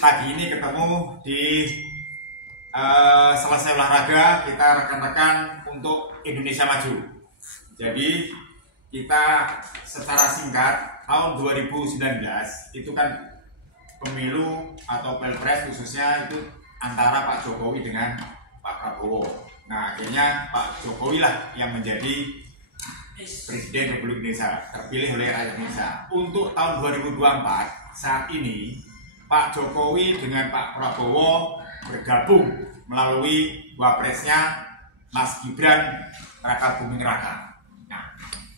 Pagi ini ketemu di selesai olahraga kita rekan-rekan untuk Indonesia Maju. Jadi kita secara singkat tahun 2019 itu kan pemilu atau pilpres khususnya itu antara Pak Jokowi dengan Pak Prabowo. Nah akhirnya Pak Jokowi lah yang menjadi Presiden Republik Indonesia, terpilih oleh rakyat Indonesia. Untuk tahun 2024 saat ini Pak Jokowi dengan Pak Prabowo bergabung melalui wapresnya Mas Gibran Rakabuming Raka. Nah,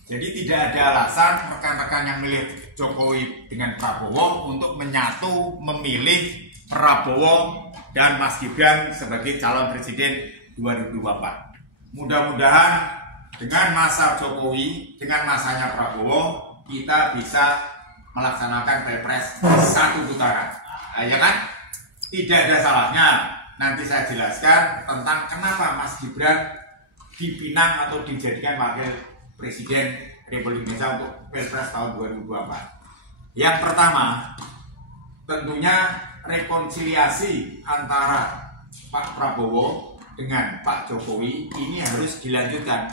jadi tidak ada alasan rekan-rekan yang milih Jokowi dengan Prabowo untuk menyatu memilih Prabowo dan Mas Gibran sebagai calon presiden 2024. Mudah-mudahan dengan masa Jokowi, dengan masanya Prabowo, kita bisa melaksanakan pilpres satu putaran, ya kan? Tidak ada salahnya. Nanti saya jelaskan tentang kenapa Mas Gibran dipinang atau dijadikan wakil presiden Republik Indonesia untuk pilpres tahun 2024. Yang pertama, tentunya rekonsiliasi antara Pak Prabowo dengan Pak Jokowi ini harus dilanjutkan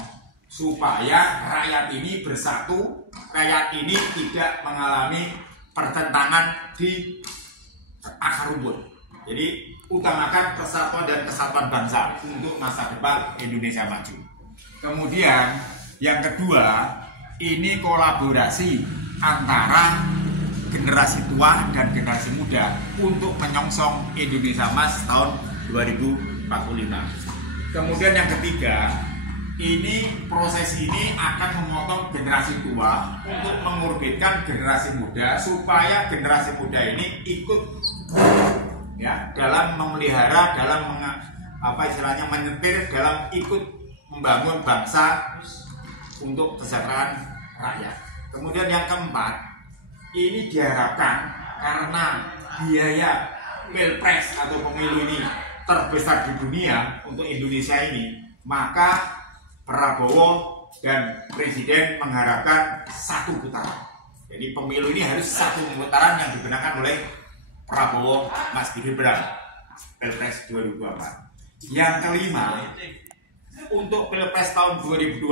supaya rakyat ini bersatu, rakyat ini tidak mengalami pertentangan di akar rumput. Jadi utamakan persatuan dan kesatuan bangsa untuk masa depan Indonesia Maju. Kemudian yang kedua, ini kolaborasi antara generasi tua dan generasi muda untuk menyongsong Indonesia Emas tahun 2045. Kemudian yang ketiga, ini proses ini akan memotong generasi tua untuk mengorbitkan generasi muda supaya generasi muda ini ikut ya dalam memelihara, dalam menyetir, dalam ikut membangun bangsa untuk kesejahteraan rakyat. Kemudian yang keempat, ini diharapkan karena biaya pilpres atau pemilu ini terbesar di dunia untuk Indonesia ini, maka Prabowo dan Presiden mengharapkan satu putaran. Jadi pemilu ini harus satu putaran yang digunakan oleh Prabowo Mas Gibran Pilpres 2024. Yang kelima, untuk Pilpres tahun 2024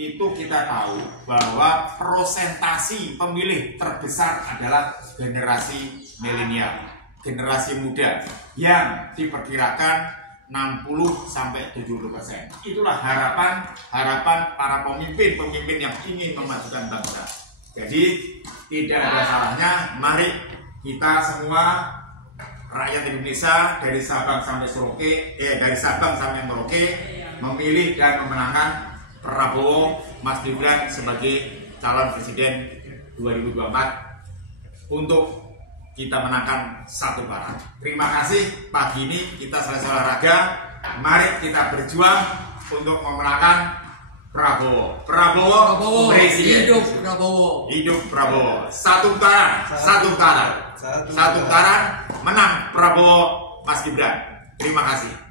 itu kita tahu bahwa prosentasi pemilih terbesar adalah generasi milenial, generasi muda yang diperkirakan 60-70%. Itulah harapan para pemimpin yang ingin memajukan bangsa. Jadi tidak ada salahnya, mari kita semua rakyat Indonesia dari Sabang sampai Merauke memilih dan memenangkan Prabowo Mas Gibran sebagai calon presiden 2024 untuk kita menangkan satu barang. Terima kasih. Pagi ini kita selesai olahraga. Mari kita berjuang untuk memenangkan Prabowo. Prabowo presiden. Hidup Prabowo. Hidup Prabowo. Satu putaran menang Prabowo Mas Gibran. Terima kasih.